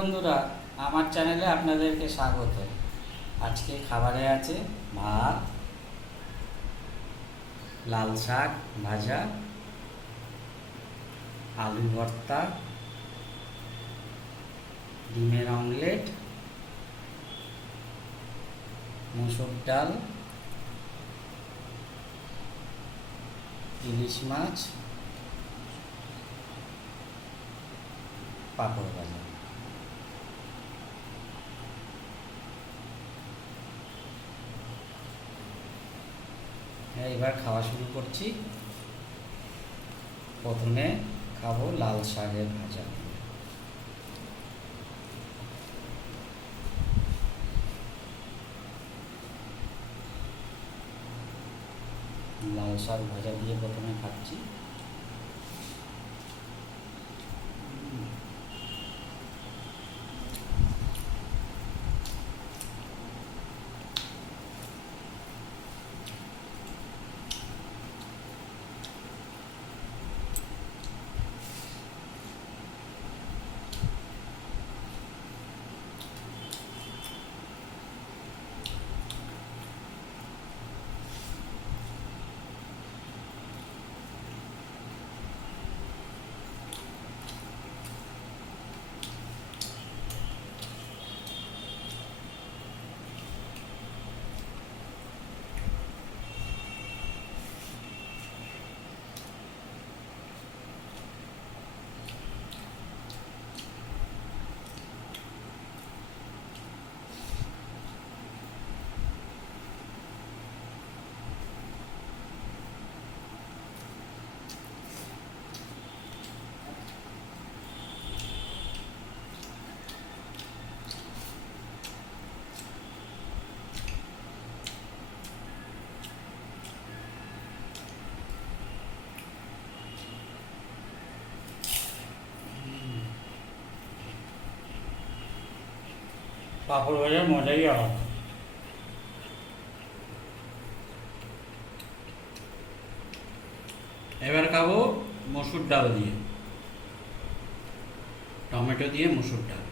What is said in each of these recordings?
বন্ধুরা, আমার চ্যানেলে আপনাদেরকে স্বাগত। আজকে খাবারে আছে ভাত, লাল শাক ভাজা, আলু ভর্তা, ডিমের অমলেট, মুসুর ডাল, ইলিশ মাছ, পাঁপড় ভাজা হ্যাঁ এবার খাওয়া শুরু করছি। প্রথমে খাব লাল শাকের ভাজা। লাল শাক ভাজা দিয়ে প্রথমে খাচ্ছি। পাঁপড় ভাজার মজাই আলাদা। এবার খাব মসুর ডাল দিয়ে। টমেটো দিয়ে মসুর ডাল।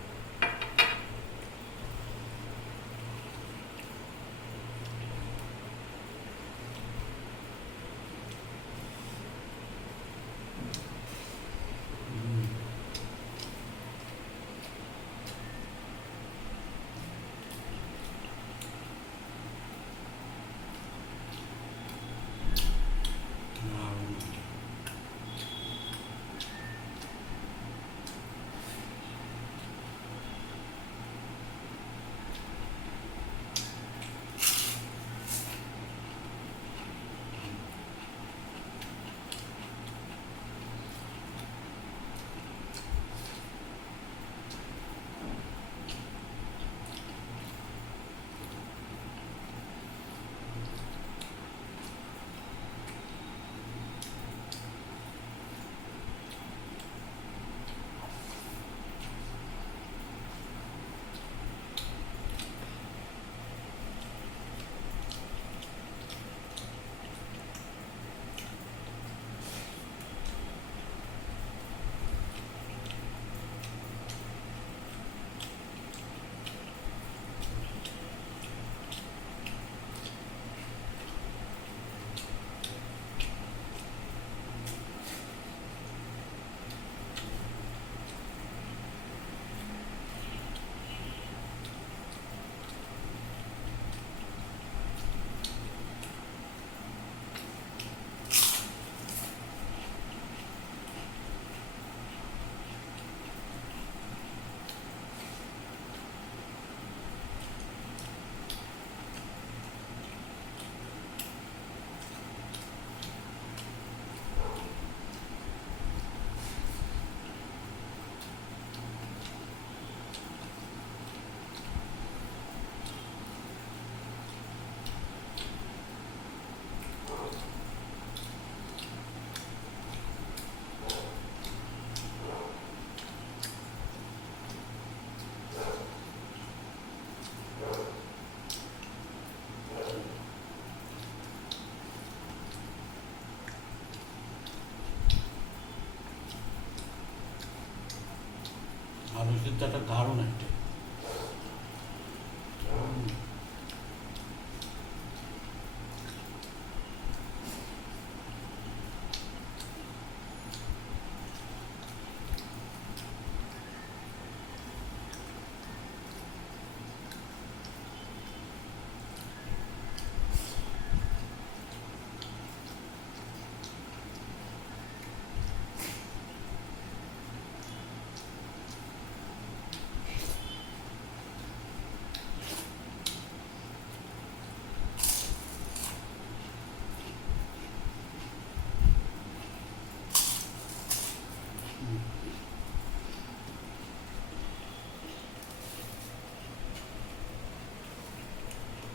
কিন্তু একটা দারুণ আইটেম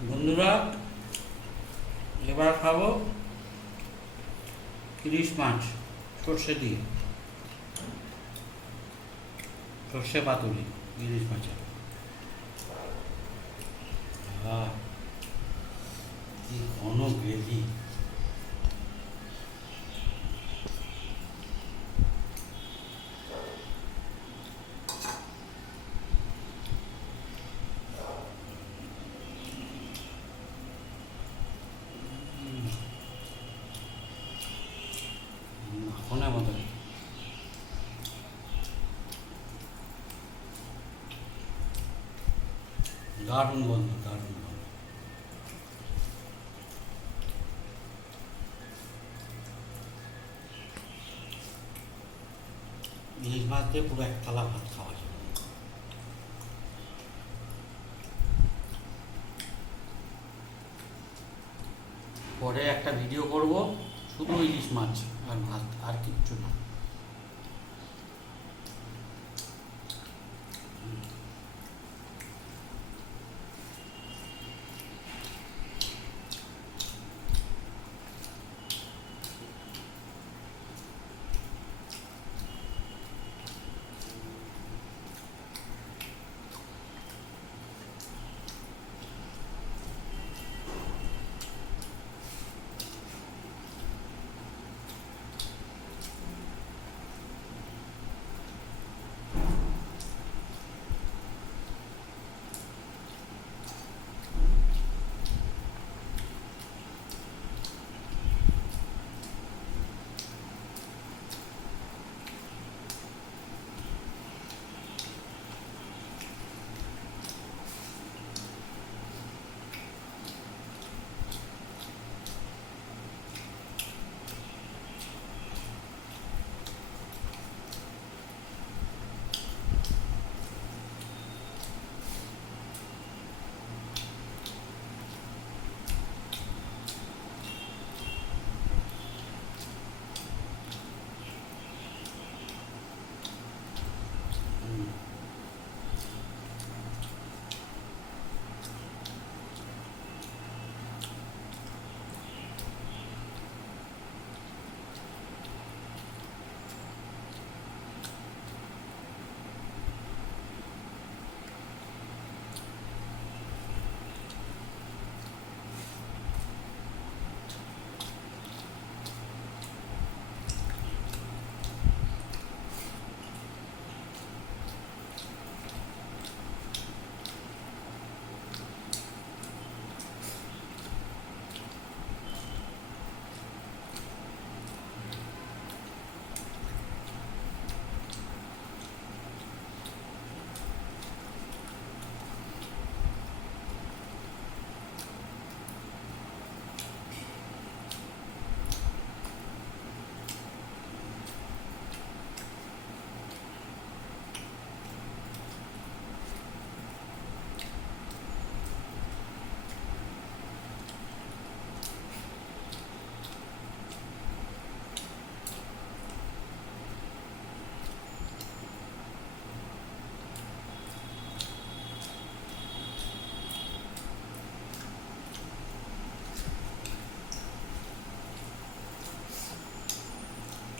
বন্ধুরা, এবার খাব ইলিশ মাছ, সর্ষে দিয়ে। সর্ষে পাতুলি ইলিশ মাছ। হ্যাঁ কি ঘন গ্রেভি। দারুণ গন্ধ দারুণ গন্ধ ইলিশ মাছ দিয়ে পুরো এক থালা ভাত খাওয়া যাবে পরে একটা ভিডিও করব, শুধু ইলিশ মাছ আর ভাত, আর কিচ্ছু না।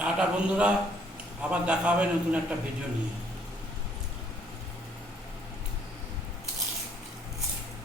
টাটা বন্ধুরা আবার দেখা হবে নতুন একটা ভিডিও নিয়ে।